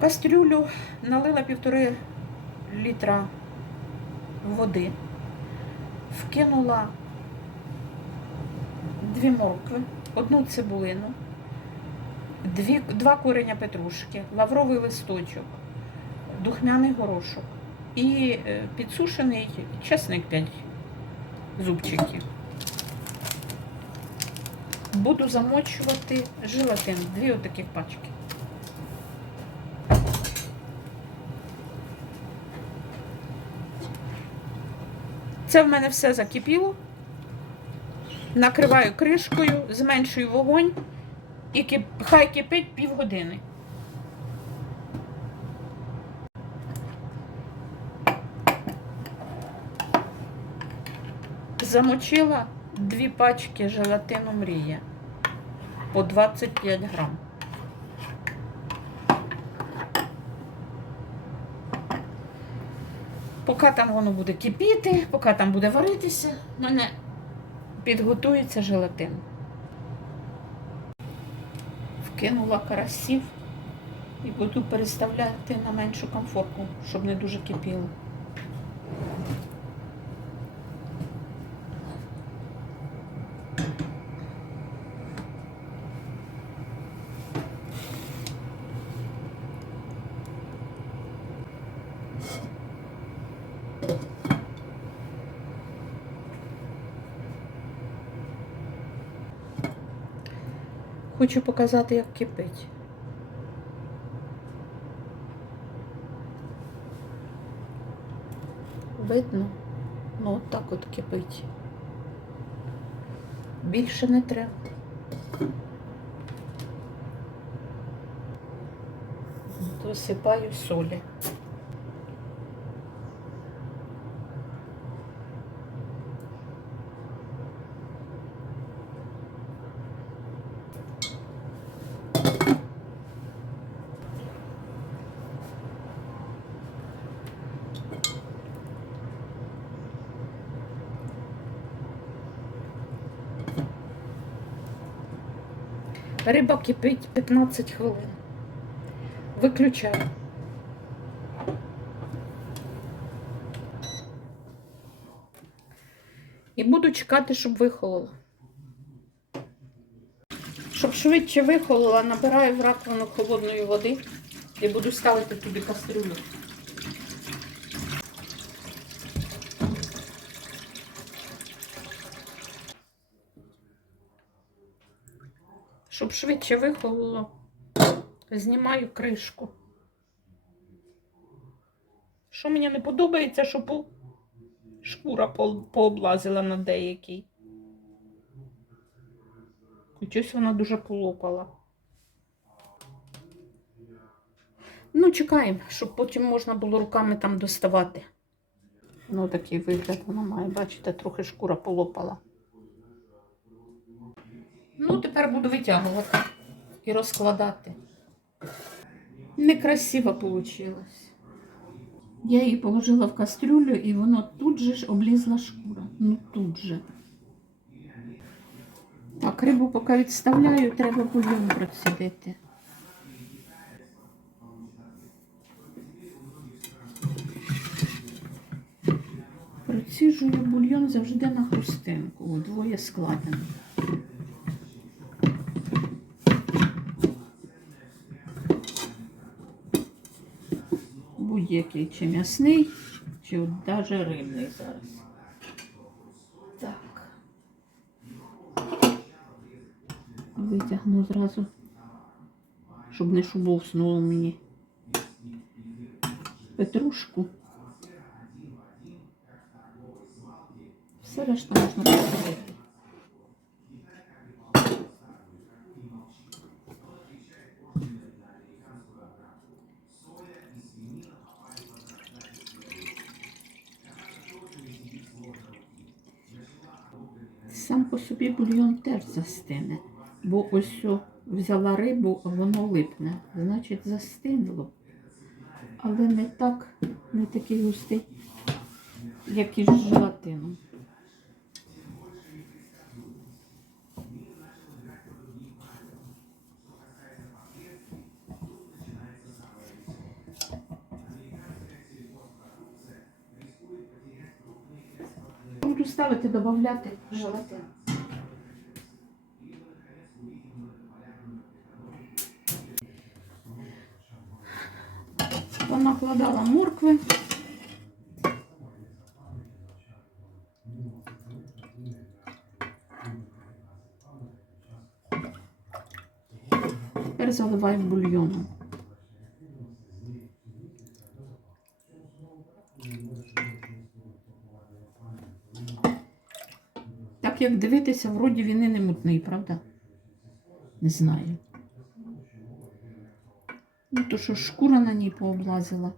Кастрюлю налила півтори літра води, вкинула дві моркви, одну цибулину, дві, два кореня петрушки, лавровий листочок, духмяний горошок і е, підсушений чесник 5 зубчиків. Буду замочувати желатин, дві отаких пачки. Це в мене все закипіло. Накриваю кришкою, зменшую вогонь і кип... хай кипить півгодини. Замочила дві пачки желатину мрія по 25 грам. Поки там воно буде кипіти, поки там буде варитися, мене підготується желатин. Вкинула карасів і буду переставляти на меншу комфортку, щоб не дуже кипіло. Хочу показати, як кипить. Видно? Ну, от так от кипить. Більше не треба. Досипаю солі. Риба кипить 15 хвилин. Виключаю. І буду чекати, щоб вихололо. Щоб швидше вихолола, набираю в раковину холодної води і буду ставити туди кастрюлю. Щоб швидше вихололо, знімаю кришку. Що мені не подобається, що по... шкура пооблазила на деякий. Щось вона дуже полопала. Ну, чекаємо, щоб потім можна було руками там доставати. Ну, такий вигляд вона має, бачите, трохи шкура полопала. Ну, тепер буду витягувати і розкладати. Некрасиво вийшло. Я її положила в кастрюлю і воно тут же ж облізла шкура. Ну тут же. Так, рибу поки відставляю, треба бульйон процідити. Проціжую бульйон завжди на хрустинку, удвоє складено. Будь-який чи м'ясний, чи от навіть рибний зараз. Так. Витягну зразу, щоб не шубовснуло мені петрушку. Все решта можна посадити. Сам по собі бульйон теж застине, бо ось взяла рибу, а воно липне, значить застинуло. Але не так, не такий густий, як із желатином. Ставити, додати желатин. Понакладала моркви. Тепер заливаю бульйоном. Як дивитися, вроді він і не мутний, правда? Не знаю. Ну, то що шкура на ній пооблазила.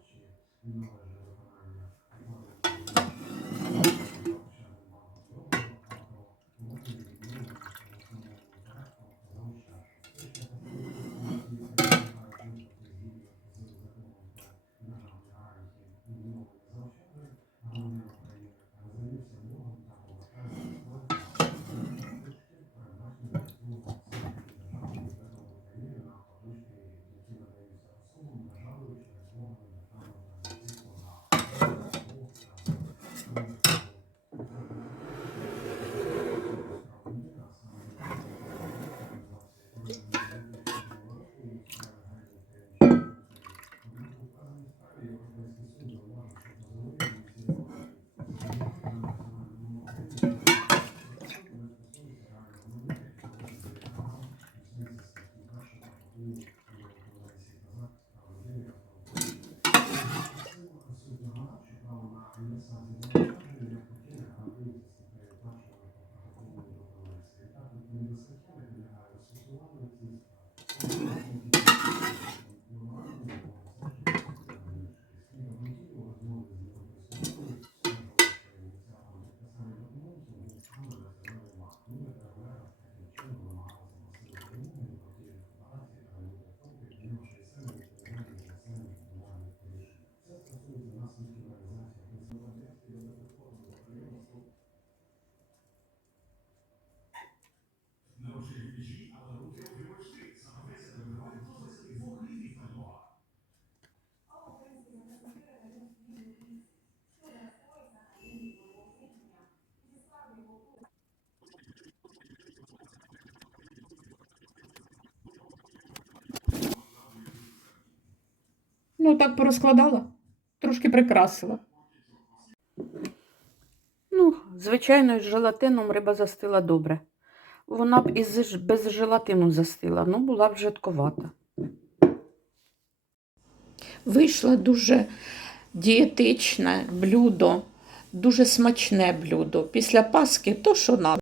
Ну, так порозкладала, трошки прикрасила. Ну, звичайно, з желатином риба застила добре. Вона б ж- без желатину застила, ну була б жидковата. Вийшло дуже дієтичне блюдо, дуже смачне блюдо. Після Паски то, що надо.